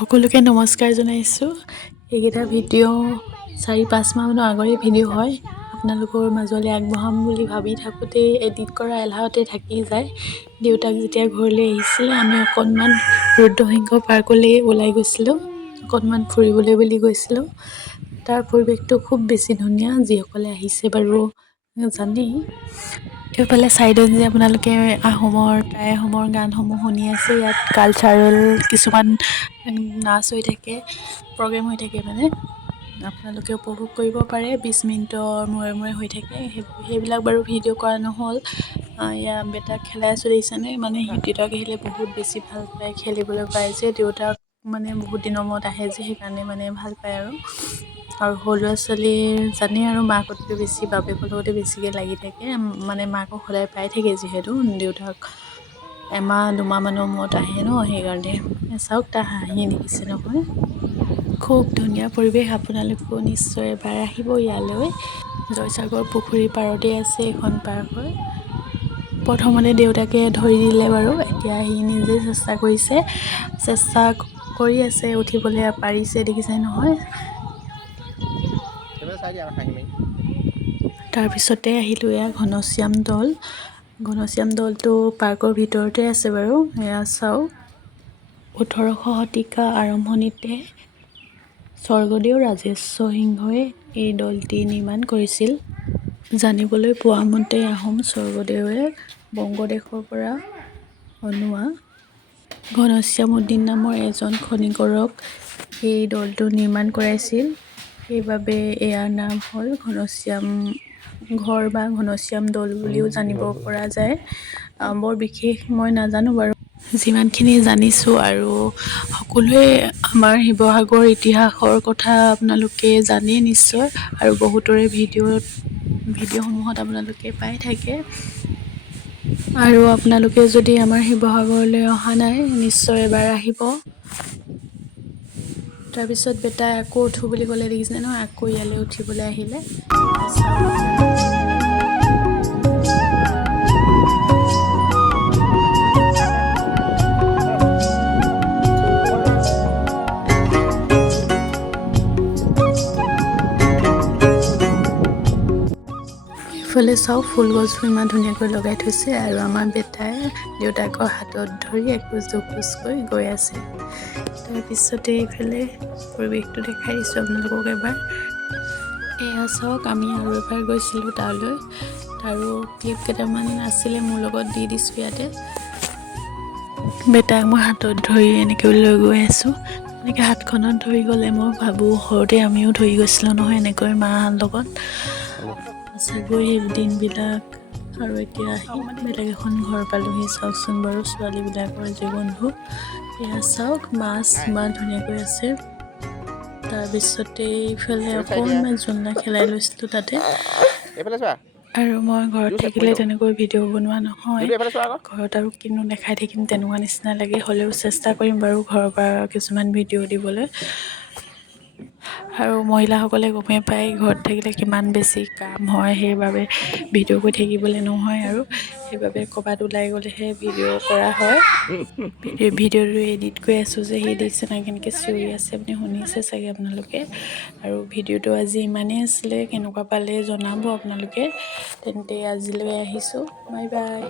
সকলোকে নমস্কাৰ জনাইছোঁ। এইকেইটা ভিডিঅ' 4-5 মাহমানৰ আগৰে ভিডিঅ' হয়। আপোনালোকৰ মাজলৈ আগবঢ়াম বুলি ভাবি থাকোঁতেই এডিট কৰা এলাহতে থাকি যায়। দেউতাক যেতিয়া ঘৰলৈ আহিছিলে আমি অকণমান ৰুদ্ৰসিংহ পাৰ্কলৈ ওলাই গৈছিলোঁ। অকণমান ফুৰিবলৈ বুলি গৈছিলোঁ। তাৰ পৰিৱেশটো খুব বেছি ধুনীয়া, যিসকলে আহিছে বাৰু জানেই। এইফালে ছাইডত যে আপোনালোকে টাই আহোমৰ গানসমূহ শুনি আছে, ইয়াত কালচাৰেল কিছুমান নাচ হৈ থাকে, প্ৰগ্ৰেম হৈ থাকে মানে আপোনালোকে উপভোগ কৰিব পাৰে। 20 মিনিটৰ মূৰে মূৰে হৈ থাকে। সেইবিলাক বাৰু ভিডিঅ' কৰা নহ'ল। ইয়াৰ বেটাক খেলাই আছোঁ দেখিছেনে, মানে দেউতাক আহিলে বহুত বেছি ভাল পায়, খেলিবলৈ পায় যে। দেউতাক মানে বহুত দিনৰ মূৰত আহে যে, সেইকাৰণে মানে ভাল পায় আৰু সৰু ল'ৰা ছোৱালীৰ জানেই আৰু মাকতকৈ বেছি বাপেকৰ লগতে বেছিকৈ লাগি থাকে। মানে মাকক সদায় পাই থাকে, যিহেতু দেউতাক এমাহ-2 মাহমানৰ মূৰত আহে ন, সেইকাৰণে চাওক তাৰ হাঁহি দেখিছে নহয়। খুব ধুনীয়া পৰিৱেশ, আপোনালোকেও নিশ্চয় এবাৰ আহিব ইয়ালৈ। জয়সাগৰ পুখুৰীৰ পাৰতে আছে এখন পাৰ্ক হয়। প্ৰথমতে দেউতাকে ধৰি দিলে বাৰু, এতিয়া সি নিজে চেষ্টা কৰি আছে উঠিবলৈ, পাৰিছে দেখিছে নহয়। তাৰপিছতে আহিলোঁ এয়া ঘনশ্যাম দৌল। ঘনশ্যাম দৌলটো পাৰ্কৰ ভিতৰতে আছে বাৰু। এয়া চাওক, 18শ শতিকা আৰম্ভণিতে স্বৰ্গদেউ ৰাজেশ্বৰ সিংহই এই দৌলটি নিৰ্মাণ কৰিছিল। জানিবলৈ পোৱা মতে আহোম স্বৰ্গদেৱে বংগদেশৰ পৰা অনোৱা ঘনশ্যাম উদ্দিন নামৰ এজন খনিকৰক এই দৌলটো নিৰ্মাণ কৰাইছিল। সেইবাবে ইয়াৰ নাম হ'ল ঘনশ্যাম ঘৰ বা ঘনশ্যাম দৌল বুলিও জানিব পৰা যায়। বৰ বিশেষ মই নাজানো বাৰু, যিমানখিনি জানিছোঁ। আৰু সকলোৱে আমাৰ শিৱসাগৰ ইতিহাসৰ কথা আপোনালোকে জানেই নিশ্চয়, আৰু বহুতৰে ভিডিঅ'সমূহত আপোনালোকে পাই থাকে। আৰু আপোনালোকে যদি আমাৰ শিৱসাগৰলৈ অহা নাই, নিশ্চয় এবাৰ আহিব। তাৰপিছত বেটাই আকৌ উঠো বুলি ক'লে দেখিছে নহয়, আকৌ ইয়ালৈ উঠিবলৈ আহিলে। ইফালে চাওক, ফুল গছবোৰ ইমান ধুনীয়াকৈ লগাই থৈছে, আৰু আমাৰ বেটাই দেউতাকৰ হাতত ধৰি এখোজ দুখোজকৈ গৈ আছে। তাৰপিছতে এইফালে পৰিৱেশটো দেখাই দিছোঁ আপোনালোকক এবাৰ। এয়া চাওক, আমি আৰু এবাৰ গৈছিলোঁ তালৈ, আৰু ক্লিপ কেইটামান আছিলে মোৰ লগত দি দিছোঁ ইয়াতে। বেটাক মই হাতত ধৰি এনেকৈ লৈ গৈ আছোঁ। এনেকৈ হাতখনত ধৰি গ'লে মই ভাবোঁ সৰুতে আমিও ধৰি গৈছিলোঁ নহয় এনেকৈ মাৰ লগত। সঁচাকৈ সেই দিনবিলাক। আৰু এতিয়া আহি বেলেগ এখন ঘৰ পালোহি। চাওকচোন বাৰু ছোৱালীবিলাকৰ যে বন্ধু। এয়া চাওক, মাছ ইমান ধুনীয়াকৈ আছে। তাৰপিছতে এইফালে অকণমান জোলনা খেলাই লৈছিলোঁ তাতে। আৰু মই ঘৰত থাকিলে তেনেকৈ ভিডিঅ' বনোৱা নহয়। ঘৰত আৰু কিনো দেখাই থাকিম তেনেকুৱা নিচিনা লাগে। হ'লেও চেষ্টা কৰিম বাৰু ঘৰৰ পৰা কিছুমান ভিডিঅ' দিবলৈ। আৰু মহিলাসকলে গমেই পায় ঘৰত থাকিলে কিমান বেছি কাম হয়, সেইবাবে ভিডিঅ' কৰি থাকিবলৈ নহয়। আৰু সেইবাবে ক'ৰবাত ওলাই গ'লেহে ভিডিঅ' কৰা হয়। ভিডিঅ'টো এডিট কৰি আছোঁ যে, সেই দেখিছে নাই কেনেকৈ চিঞৰি আছে, আপুনি শুনিছে চাগে আপোনালোকে। আৰু ভিডিঅ'টো আজি ইমানেই আছিলে, কেনেকুৱা পালে জনাব আপোনালোকে। তেন্তে আজিলৈ আহিছোঁ, বাই বাই।